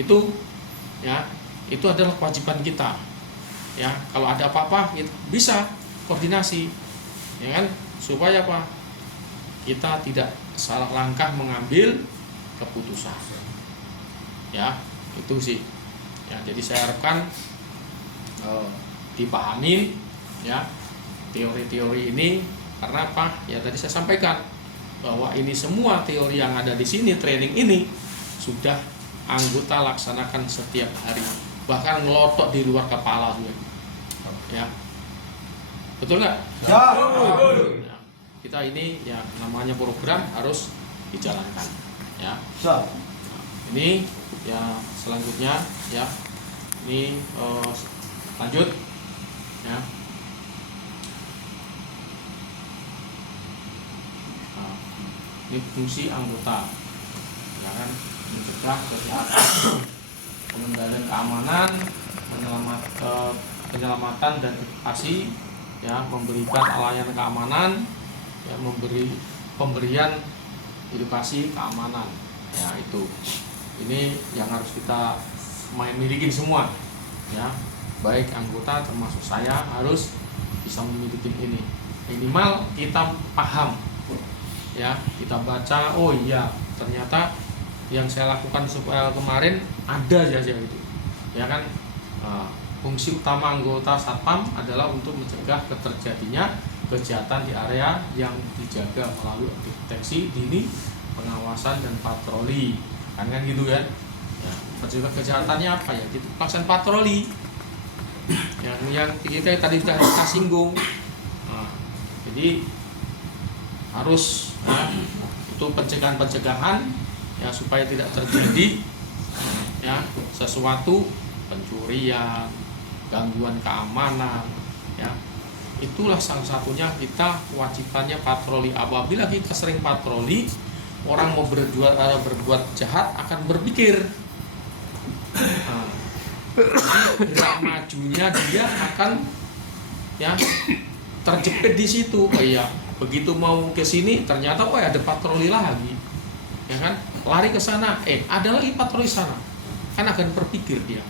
Itu ya, itu adalah kewajiban kita. Ya, kalau ada apa-apa bisa koordinasi, ya kan, supaya apa? Kita tidak salah langkah mengambil keputusan. Ya, itu sih. Ya, jadi saya harapkan dipahamin ya teori-teori ini, karena apa? Ya tadi saya sampaikan bahwa ini semua teori yang ada di sini, training ini sudah anggota laksanakan setiap hari, bahkan ngelotok di luar kepala juga. Ya, betul nggak? Ya. Ya, kita ini ya namanya program harus dijalankan. Ya. Ya. Nah, ini ya selanjutnya ya ini lanjut ya. Nah, ini fungsi anggota ya kan, mencegah kejahatan, pengendalian keamanan, penyelamatan dan edukasi ya, memberikan layanan keamanan ya, pemberian edukasi keamanan ya. Itu ini yang harus kita milikin semua ya, baik anggota termasuk saya harus bisa memiliki ini. Minimal kita paham ya, kita baca, oh iya ternyata yang saya lakukan kemarin ada saja itu ya kan. Fungsi utama anggota Satpam adalah untuk mencegah terjadinya kejahatan di area yang dijaga melalui deteksi dini, pengawasan dan patroli kan gitu kan ya. Mencegah kejahatannya apa ya, gitu, pelaksanaan patroli yang kita tadi sudah kita singgung. Jadi harus ya, itu pencegahan ya, supaya tidak terjadi ya sesuatu pencurian, gangguan keamanan ya. Itulah salah satunya kita kewajibannya patroli. Apabila kita sering patroli, orang mau berbuat jahat akan berpikir gerak majunya dia akan ya terjepit di situ. Oh iya, begitu mau ke sini ternyata oh ada patroli lagi ya kan, lari ke sana ada lagi patroli sana, kan akan berpikir dia.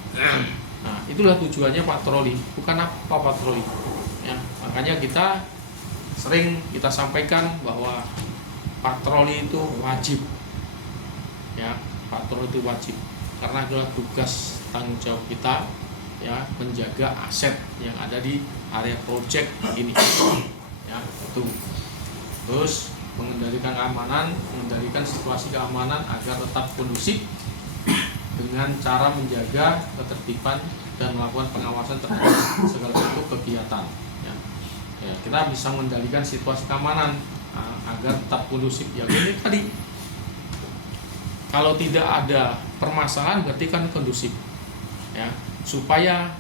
Nah, itulah tujuannya patroli, bukan apa patroli ya. Makanya kita sering kita sampaikan bahwa patroli itu wajib ya, patroli itu wajib karena adalah tugas tanggung jawab kita ya, menjaga aset yang ada di area project ini ya. Itu terus mengendalikan keamanan, mengendalikan situasi keamanan agar tetap kondusif dengan cara menjaga ketertiban dan melakukan pengawasan terhadap segala bentuk kegiatan ya. Ya, kita bisa mengendalikan situasi keamanan agar tetap kondusif ya. Ini tadi kalau tidak ada permasalahan berarti kan kondusif ya, supaya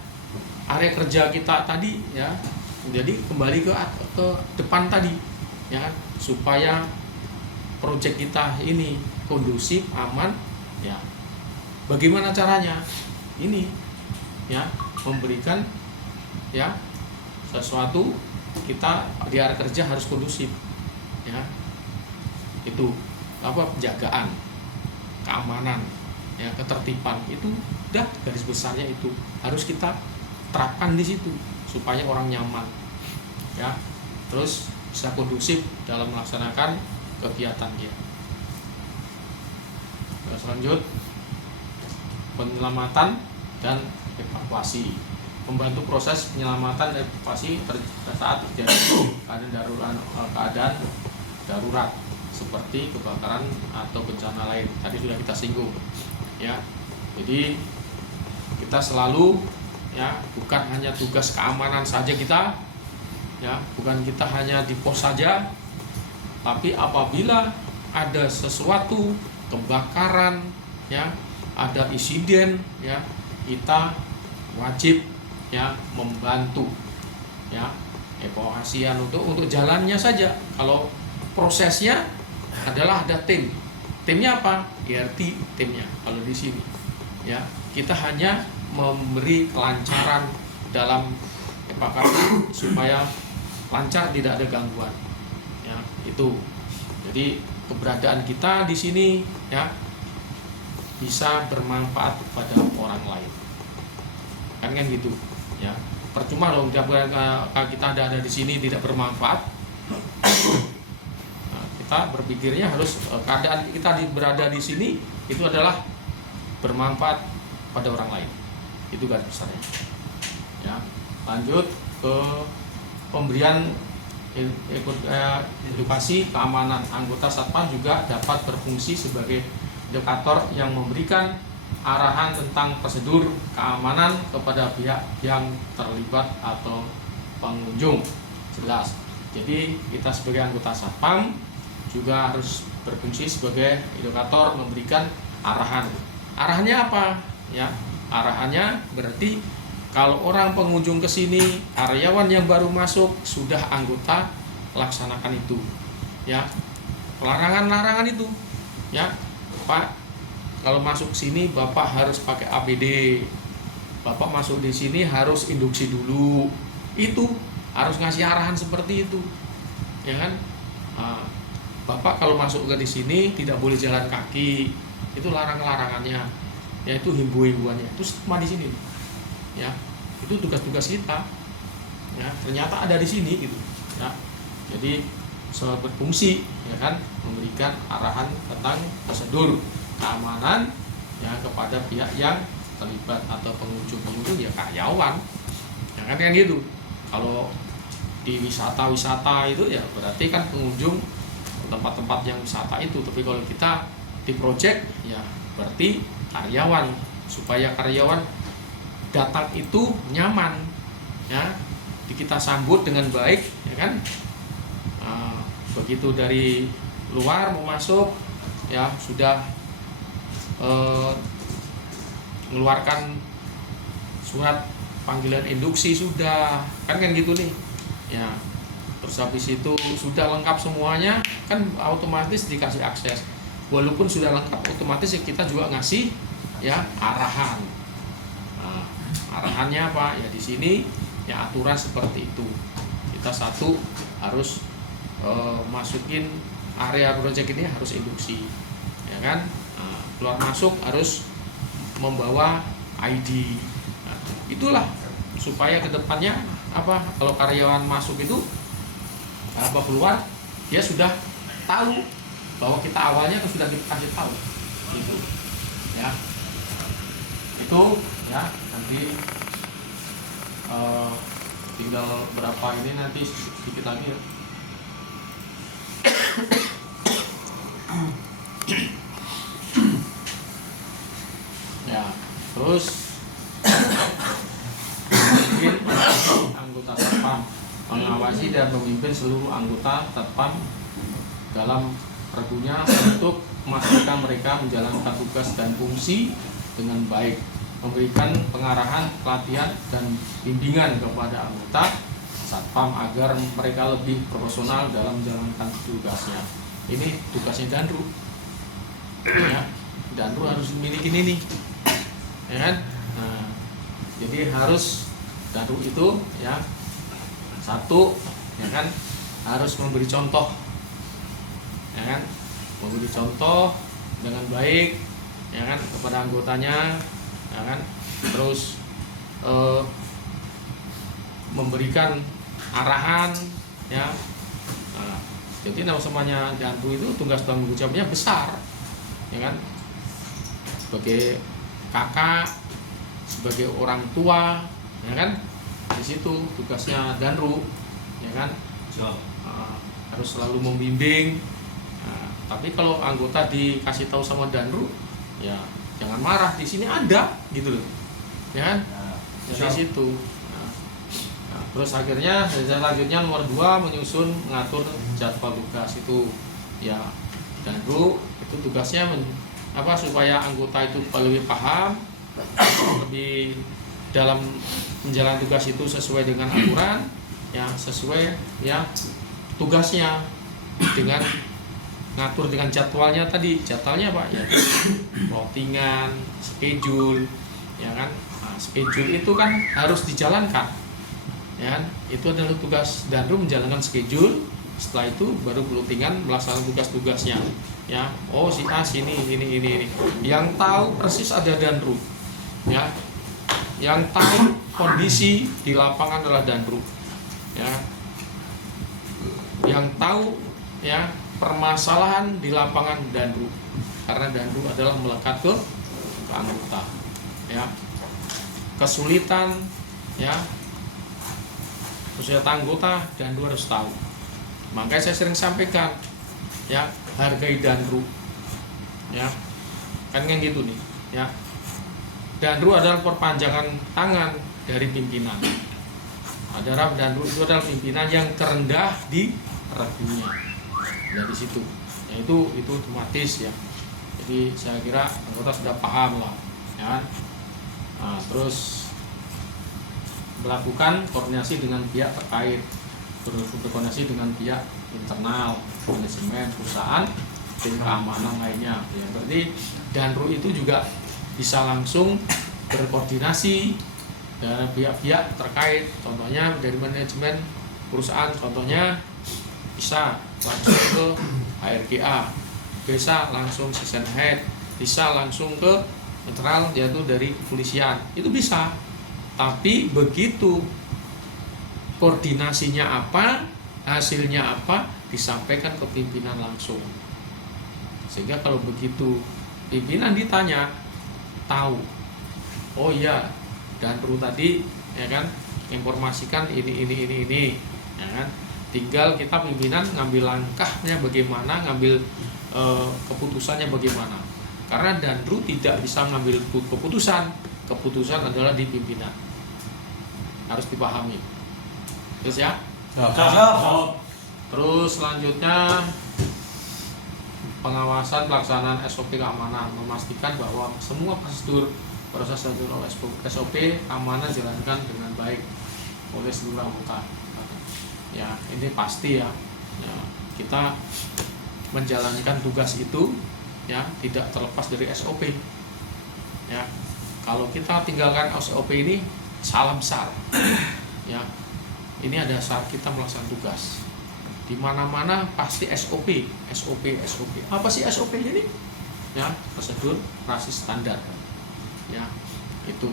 area kerja kita tadi ya, jadi kembali ke depan tadi ya, supaya proyek kita ini kondusif, aman ya. Bagaimana caranya? Ini ya, memberikan ya sesuatu, kita di area kerja harus kondusif ya. Itu apa, penjagaan keamanan ya, ketertiban, itu udah garis besarnya itu harus kita terapkan di situ supaya orang nyaman ya, terus bisa kondusif dalam melaksanakan kegiatannya. Terus lanjut, penyelamatan dan evakuasi, membantu proses penyelamatan dan evakuasi saat terjadi keadaan darurat seperti kebakaran atau bencana lain. Tadi sudah kita singgung ya. Jadi kita selalu ya, bukan hanya tugas keamanan saja kita ya, bukan kita hanya di pos saja, tapi apabila ada sesuatu kebakaran ya, ada insiden ya, kita wajib ya membantu ya, evakuasian untuk jalannya saja. Kalau prosesnya adalah ada timnya apa? IRT timnya. Kalau di sini ya, kita hanya memberi kelancaran dalam evakuasi supaya lancar, tidak ada gangguan ya. Itu jadi keberadaan kita di sini ya, bisa bermanfaat kepada orang lain. Kan gitu ya. Percuma loh kita ada di sini tidak bermanfaat. Nah, kita berpikirnya harus keadaan kita berada di sini itu adalah bermanfaat pada orang lain. Itu garis besarnya. Ya, lanjut ke pemberian edukasi keamanan. Anggota Satpam juga dapat berfungsi sebagai edukator yang memberikan arahan tentang prosedur keamanan kepada pihak yang terlibat atau pengunjung. Jelas. Jadi kita sebagai anggota Satpam juga harus berfungsi sebagai edukator, memberikan arahan. Arahannya apa? Ya, arahannya berarti kalau orang pengunjung ke sini, karyawan yang baru masuk sudah anggota, laksanakan itu. Ya. Larangan-larangan itu. Ya. Pak, kalau masuk sini Bapak harus pakai APD. Bapak masuk di sini harus induksi dulu. Itu harus ngasih arahan seperti itu. Ya kan? Nah, Bapak kalau masuk ke di sini tidak boleh jalan kaki. Itu larangannya. Yaitu himbau-himbauannya. Itu semua di sini. Ya. Itu tugas-tugas kita. Ya, ternyata ada di sini gitu. Ya. Jadi selalu berfungsi, ya kan, memberikan arahan tentang prosedur keamanan ya kepada pihak yang terlibat atau pengunjung ya karyawan, ya kan gitu. Kalau di wisata itu ya berarti kan pengunjung tempat-tempat yang wisata itu, tapi kalau kita di project ya berarti karyawan, supaya karyawan datang itu nyaman ya, kita sambut dengan baik, ya kan. Begitu dari luar mau masuk ya sudah mengeluarkan surat panggilan induksi sudah kan gitu nih ya. Terus habis itu sudah lengkap semuanya kan otomatis dikasih akses. Walaupun sudah lengkap otomatis ya kita juga ngasih ya arahan. Nah, arahannya apa ya, di sini ya aturan seperti itu. Kita satu harus masukin area project ini harus induksi, ya kan. Nah, keluar masuk harus membawa ID. Nah, itulah supaya kedepannya apa, kalau karyawan masuk itu apa keluar dia sudah tahu bahwa kita awalnya sudah dikasih tahu gitu ya. Itu ya nanti tinggal berapa ini nanti sedikit lagi ya. Ya, terus mungkin anggota Satpam mengawasi dan memimpin seluruh anggota Satpam dalam pergunya untuk memastikan mereka menjalankan tugas dan fungsi dengan baik, memberikan pengarahan, pelatihan dan bimbingan kepada anggota Satpam agar mereka lebih profesional dalam menjalankan tugasnya. Ini tugasnya Danru. Ya, Danru harus memiliki ini, ya kan? Nah, jadi harus Danru itu ya satu, ya kan, harus memberi contoh, ya kan, memberi contoh dengan baik, ya kan, kepada anggotanya, ya kan, terus memberikan arahan, ya. Nah, jadi namanya Danru itu tugas tanggung jawabnya besar, ya kan, sebagai kakak, sebagai orang tua, ya kan, di situ tugasnya Danru, ya kan. Harus selalu membimbing. Nah, tapi kalau anggota dikasih tahu sama Danru, ya jangan marah, di sini ada gitu loh, ya kan. Dari situ. Nah, terus akhirnya selanjutnya nomor 2 menyusun mengatur jadwal tugas itu ya. Danru itu tugasnya supaya anggota itu lebih paham, lebih dalam menjalankan tugas itu sesuai dengan aturan, ya sesuai ya tugasnya, dengan ngatur dengan jadwalnya tadi. Jadwalnya apa ya, plottingan, schedule, ya kan. Nah, schedule itu kan harus dijalankan, ya kan. Itu adalah tugas Danru, menjalankan schedule Setelah itu baru peluntingan melaksanakan tugas-tugasnya. Ya, oh si A sini ini. Yang tahu persis ada Danru. Ya. Yang tahu kondisi di lapangan adalah Danru. Ya. Yang tahu ya permasalahan di lapangan Danru. Karena Danru adalah melekat ke anggota. Ya. Kesulitan ya. Kesulitan anggota Danru harus tahu. Makanya saya sering sampaikan ya, hargai Danru. Ya. Kan gitu nih, ya. Danru adalah perpanjangan tangan dari pimpinan. Danru itu adalah pimpinan yang terendah di regunya. Dari situ. Ya, itu otomatis ya. Jadi saya kira anggota sudah paham lah, ya. Nah, terus melakukan koordinasi dengan pihak terkait, berkoordinasi dengan pihak internal, manajemen perusahaan, tim keamanan lainnya. Ya, berarti Danru itu juga bisa langsung berkoordinasi dengan pihak-pihak terkait. Contohnya dari manajemen perusahaan, contohnya bisa langsung ke HRGA, bisa langsung season head, bisa langsung ke internal yaitu dari kepolisian. Itu bisa. Tapi begitu koordinasinya apa, hasilnya apa, disampaikan ke pimpinan langsung. Sehingga kalau begitu pimpinan ditanya, tahu. Oh iya, Danru tadi ya kan informasikan ini, ya kan. Tinggal kita pimpinan ngambil langkahnya bagaimana, ngambil keputusannya bagaimana. Karena Danru tidak bisa ngambil keputusan adalah di pimpinan. Harus dipahami. Terus ya? Terus selanjutnya pengawasan pelaksanaan SOP keamanan, memastikan bahwa semua proses SOP keamanan dijalankan dengan baik oleh seluruh anggota. Ya, ini pasti ya. Ya, kita menjalankan tugas itu ya tidak terlepas dari SOP. Ya, kalau kita tinggalkan SOP ini salah besar. Ya, ini ada saat kita melaksanakan tugas. Di mana-mana pasti SOP. Apa sih SOP ini? Ya, prosedur operasi standar. Ya, itu.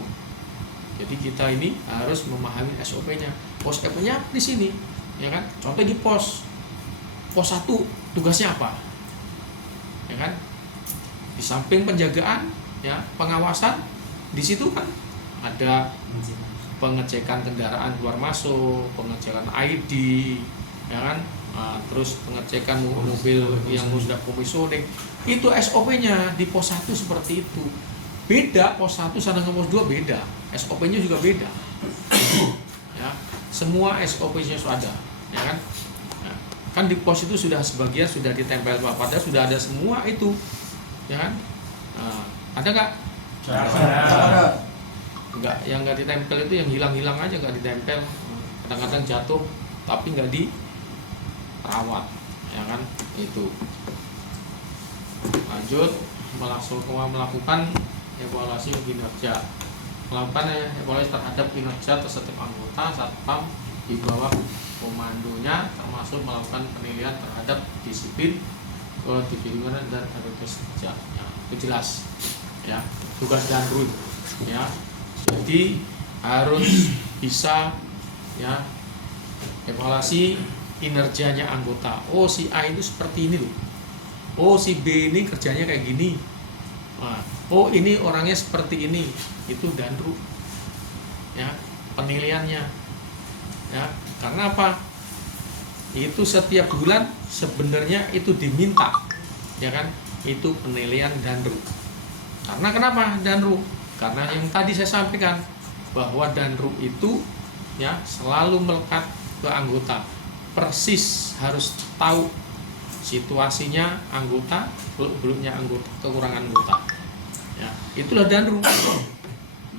Jadi kita ini harus memahami SOP-nya. Pos SOP-nya di sini, ya kan? Contoh di pos 1 tugasnya apa? Ya kan? Di samping penjagaan, ya, pengawasan, di situ kan ada pengecekan kendaraan keluar masuk, pengecekan ID, ya kan? Nah, terus pengecekan mobil yang sudah komisioning. Itu SOP-nya di pos 1 seperti itu. Beda pos 1 sama pos 2 beda. SOP-nya juga beda. Ya, semua SOP-nya sudah ada, ya kan? Nah, kan di pos itu sudah sebagian sudah ditempel padahal sudah ada semua itu. Ya kan? Nah, ada nggak? Ada. Enggak, yang nggak ditempel itu yang hilang-hilang aja, nggak ditempel. Kadang-kadang jatuh tapi nggak dirawat, ya kan? Itu. Lanjut, melakukan evaluasi kinerja. Melakukan evaluasi terhadap kinerja setiap anggota satpam di bawah komandonya, termasuk melakukan penilaian terhadap disiplin, kedisiplinan dan etos kerja. Ya, itu jelas. Ya, tugas Danru. Ya. Jadi harus bisa ya evaluasi kinerjanya anggota. Oh, si A itu seperti ini loh. Oh, si B ini kerjanya kayak gini. Nah, oh, ini orangnya seperti ini. Itu Danru. Ya, penilaiannya. Ya, karena apa? Itu setiap bulan sebenarnya itu diminta. Ya kan? Itu penilaian Danru. Karena kenapa Danru? Karena yang tadi saya sampaikan bahwa Danru itu ya selalu melekat ke anggota. Persis harus tahu situasinya anggota, belumnya anggota, kekurangan anggota. Ya, itulah Danru.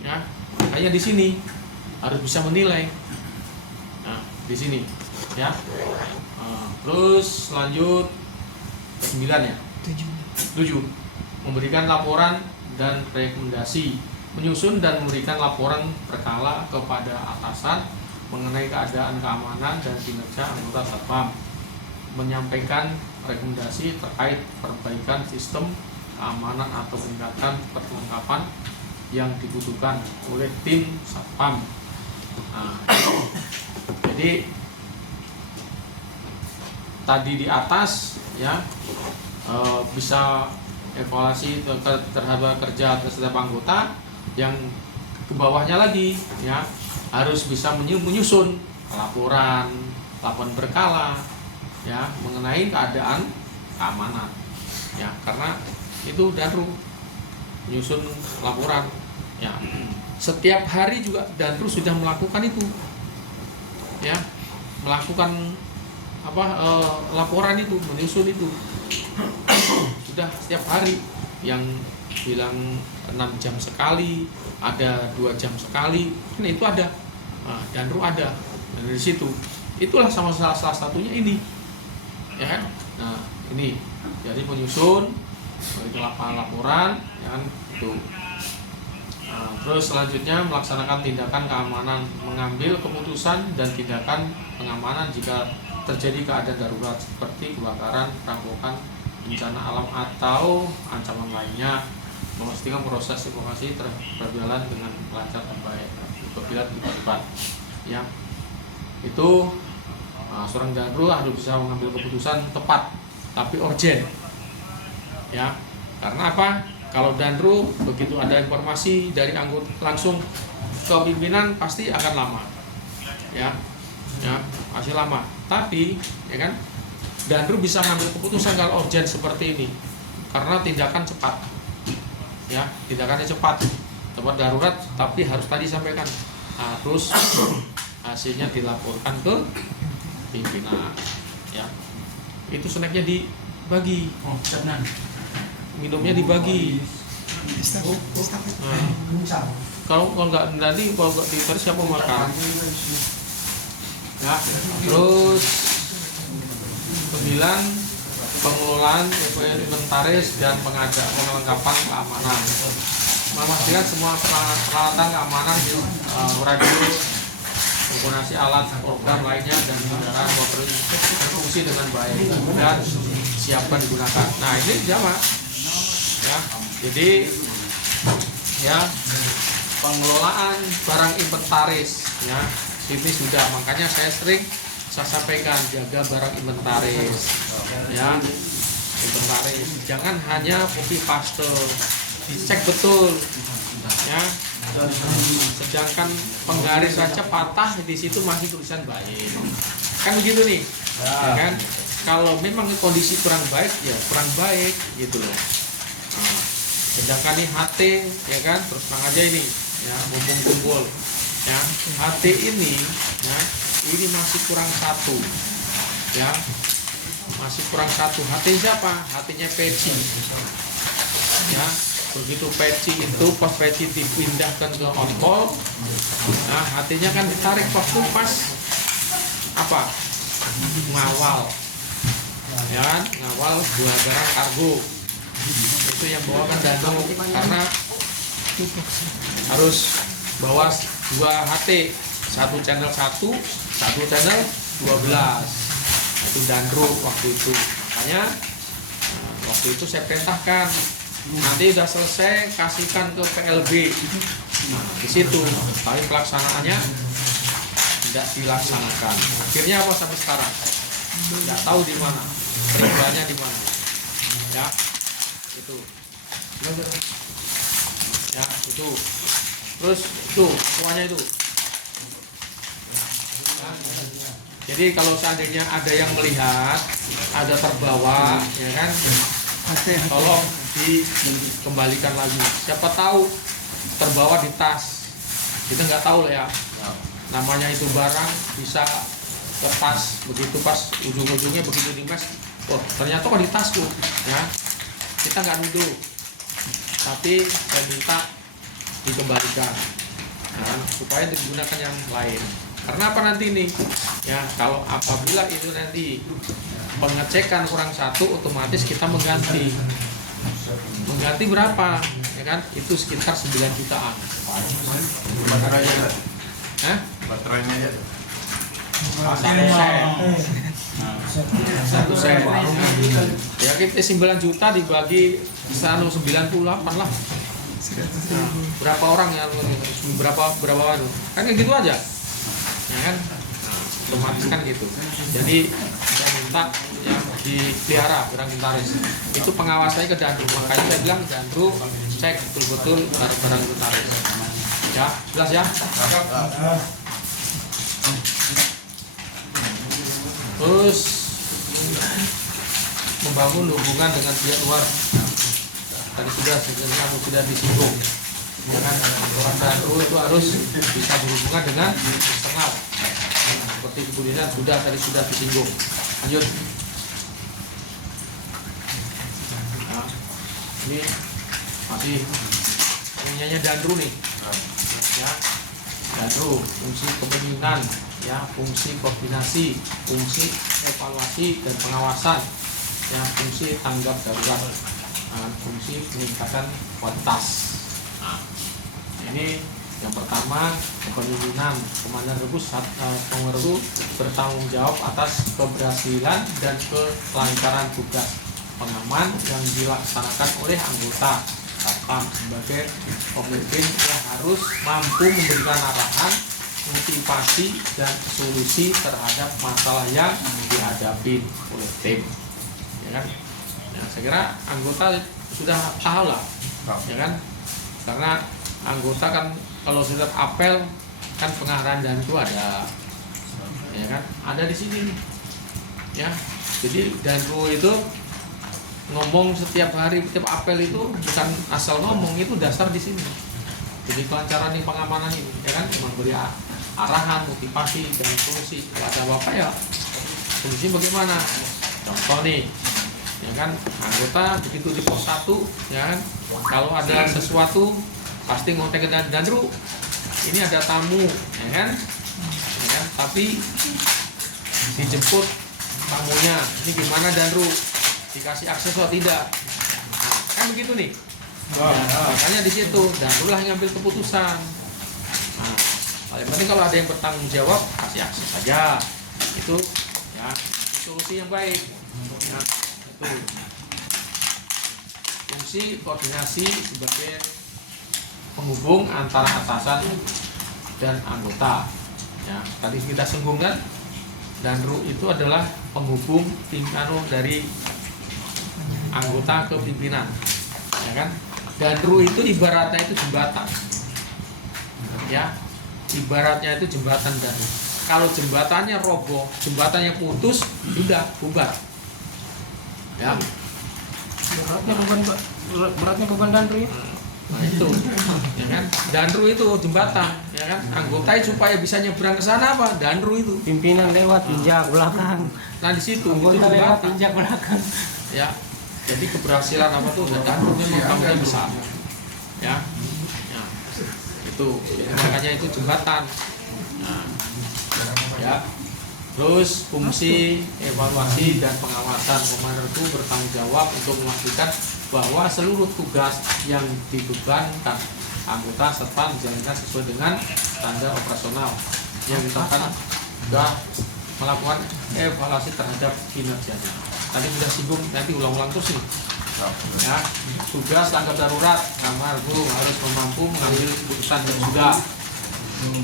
Ya, makanya di sini harus bisa menilai. Nah, di sini, ya. Terus lanjut ke 9 ya. 7. Memberikan laporan dan rekomendasi, menyusun dan memberikan laporan berkala kepada atasan mengenai keadaan keamanan dan kinerja anggota satpam. menyampaikan rekomendasi terkait perbaikan sistem keamanan atau peningkatan perlengkapan yang dibutuhkan oleh tim Satpam. Nah, jadi tadi di atas ya bisa evaluasi terhadap kerja setiap anggota, yang ke bawahnya lagi ya harus bisa menyusun laporan berkala ya mengenai keadaan keamanan ya, karena itu Danru menyusun laporan ya. Setiap hari juga Danru sudah melakukan itu ya, melakukan laporan itu, menyusun itu sudah setiap hari, yang bilang 6 jam sekali, ada 2 jam sekali, nah itu ada. Danru ada, dan dari situ itulah salah satunya ini ya kan. Nah ini jadi menyusun laporan ya kan itu. Terus selanjutnya melaksanakan tindakan keamanan, mengambil keputusan dan tindakan pengamanan jika terjadi keadaan darurat seperti kebakaran, perampokan, bencana alam atau ancaman lainnya, memastikan proses evakuasi berjalan dengan lancar dan baik apabila terlibat ya. Itu seorang Danru harus bisa mengambil keputusan tepat tapi urgent ya. Karena apa? Kalau Danru begitu ada informasi dari anggota langsung ke pimpinan pasti akan lama ya masih lama. Tapi ya kan Danru bisa mengambil keputusan kalau urgent seperti ini karena tindakan cepat ya, tindakannya cepat darurat, tapi harus tadi sampaikan harus hasilnya dilaporkan ke pimpinan ya. Itu snacknya dibagi, minumnya dibagi. Kalau nggak nanti kalau nggak ditarik siapa makan ya. Terus 9, pengelolaan inventaris dan pengelengkapan keamanan, memastikan semua peralatan keamanan radio, menggunakan alat program lainnya dan kendaraan motor berfungsi dengan baik dan siapkan digunakan. Nah ini sama ya, jadi ya pengelolaan barang inventaris ya ini sudah, makanya saya sering sampaikan jaga barang inventaris ya, inventaris jangan hanya copy paste, dicek betul ya. Sedangkan penggaris saja patah, di situ masih tulisan baik kan begitu nih ya kan. Kalau memang kondisi kurang baik ya kurang baik gitu loh. Sedangkan ini HT ya kan, terus terang aja ini ya, mumpung kumpul ya, HT ini ya ini masih kurang satu ya, masih kurang satu. HT siapa? HT-nya peci ya. Begitu peci itu pas peci dipindahkan ke on call, nah HT-nya kan ditarik waktu pas apa ngawal ya kan, ngawal buah barang kargo itu yang bawakan Danru, karena harus bawa 2 HT, satu channel 1, satu channel 12. Itu Danru waktu itu. Makanya waktu itu saya perintahkan nanti udah selesai kasihkan ke PLB. Nah, di situ, tapi pelaksanaannya tidak dilaksanakan. Akhirnya apa sampai sekarang? Tidak tahu di mana, peribalnya di mana. Ya, itu. Ya, itu. Terus itu semuanya itu. Ya. Jadi kalau seandainya ada yang melihat, ada terbawa, ya kan, tolong dikembalikan lagi. Siapa tahu terbawa di tas, kita nggak tahu lah ya. Namanya itu barang bisa ke tas, begitu pas ujung-ujungnya begitu dimes, oh ternyata kok di tasku, ya kita nggak nuduh, tapi saya minta dikembalikan, nah, supaya digunakan yang lain. Karena apa nanti nih? Ya kalau apabila itu nanti pengecekan kurang satu, otomatis kita mengganti. Mengganti berapa? Ya kan? Itu sekitar 9 jutaan. Baterainya aja. Baterainya aja. 1 sen. Ya kita 9 juta dibagi 98 lah. Nah, berapa orang yang berapa orang kan kayak gitu aja ya kan, nah, otomatis kan gitu. Jadi saya minta yang dipelihara Gerang Inventaris itu pengawasannya ke Danru, makanya saya bilang Danru cek betul-betul barang-barang inventaris ya. Jelas ya. Terus membangun hubungan dengan pihak luar, tadi sudah disinggung ya kan, orang Danru itu harus bisa berhubungan dengan eksternal seperti kebudian sudah disinggung. Lanjut. Nah, ini masih punyanya Danru nih ya. Danru fungsi kepemimpinan ya, fungsi koordinasi, fungsi evaluasi dan pengawasan ya, fungsi tanggap darurat, fungsi peningkatan kualitas. Nah, ini yang pertama kepemimpinan. Komandan Regu bertanggung jawab atas keberhasilan dan kelancaran tugas pengaman yang dilaksanakan oleh anggota Satpam. Sebagai pemimpin yang harus mampu memberikan arahan, motivasi dan solusi terhadap masalah yang dihadapi oleh tim ya kan. Nah, saya kira anggota sudah tahu lah ya kan, karena anggota kan kalau sudah apel kan pengarahan dan itu ada ya kan, ada di sini ya. Jadi Danru itu ngomong setiap hari, setiap apel itu bukan asal ngomong, itu dasar di sini. Jadi kelancaran di pengamanan ini ya kan, memberi arahan, motivasi dan solusi. Kalau ada apa ya solusi bagaimana? Contoh nih ya kan, anggota begitu di pos 1 ya kan, kalau ada sesuatu pasti ngontek ke Danru, ini ada tamu ya kan, tapi dijemput tamunya, ini gimana Danru, dikasih akses atau tidak, nah, kan begitu nih. Nah, makanya di situ Danru lah yang ngambil keputusan. Nah, paling penting kalau ada yang bertanggung jawab kasih akses saja, itu ya solusi yang baik. Nah, itu fungsi koordinasi sebagai penghubung antara atasan dan anggota ya. Tadi kita singgung kan, Danru itu adalah penghubung dari anggota ke pimpinan ya kan. Danru itu ibaratnya itu jembatan ya, ibaratnya itu jembatan Danru. Kalau jembatannya roboh, jembatannya putus, sudah bubar ya. Beratnya beban Danru ya. Nah itu ya kan, Danru itu jembatan ya kan, anggota supaya bisa nyebrang ke sana apa, Danru itu Pimpinan lewat injak belakang. nah di situ itu Anggota lewat jembatan injak belakang. ya. Jadi keberhasilan apa tuh Danru memang tanggung besar ya. Ya itu jadi makanya itu jembatan. Nah, ya. Terus fungsi evaluasi dan pengawasan, komandan itu bertanggung jawab untuk memastikan bahwa seluruh tugas yang dibebankan anggota Satpam dijalankan sesuai dengan standar operasional yang ditetapkan, sudah melakukan evaluasi terhadap kinerjanya. Tadi sudah singgung, nanti ulang-ulang terus nih. Ya, tugas tanggap darurat, Kamar Guru harus mampu mengambil keputusan yang sudah.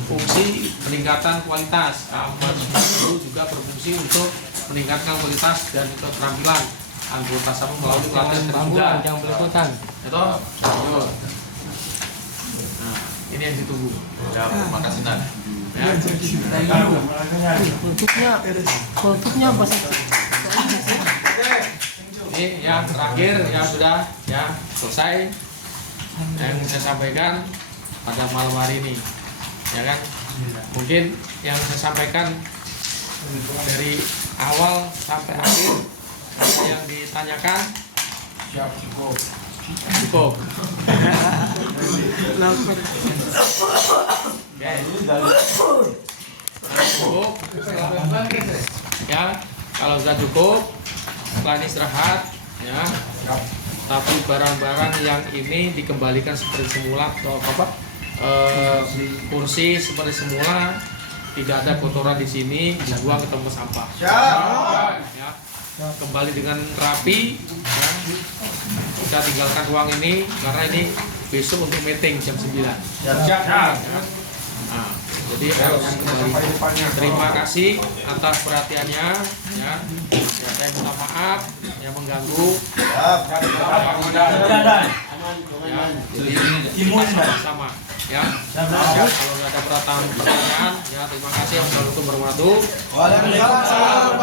Fungsi peningkatan kualitas, Kamar Guru juga berfungsi untuk meningkatkan kualitas dan keterampilan anggota Satpam melalui pelatihan tersudah. Jangan berikutan. Itu, nah ini yang ditunggu. Ya, terima kasih Nan. Ya. Kulturnya apa sih? Ini yang terakhir yang sudah ya selesai yang saya sampaikan pada malam hari ini ya kan. Mungkin yang saya sampaikan dari awal sampai akhir ada yang ditanyakan cukup Oke. Cukup ya, kalau sudah cukup setelah ini istirahat ya, tapi barang-barang yang ini dikembalikan seperti semula atau kursi seperti semula tidak ada kotoran di sini dibuang ke tempat sampah. Ya, kembali dengan rapi. Ya. Kita tinggalkan ruang ini karena ini besok untuk meeting jam 9. Ya. Nah, jadi harus kembali. Terima kasih atas perhatiannya. Ya, saya minta maaf yang mengganggu. Ya, jadi sama. Ya, kalau nggak ada pertanyaan, ya terima kasih. Assalamualaikum warahmatullahi wabarakatuh. Waalaikumsalam.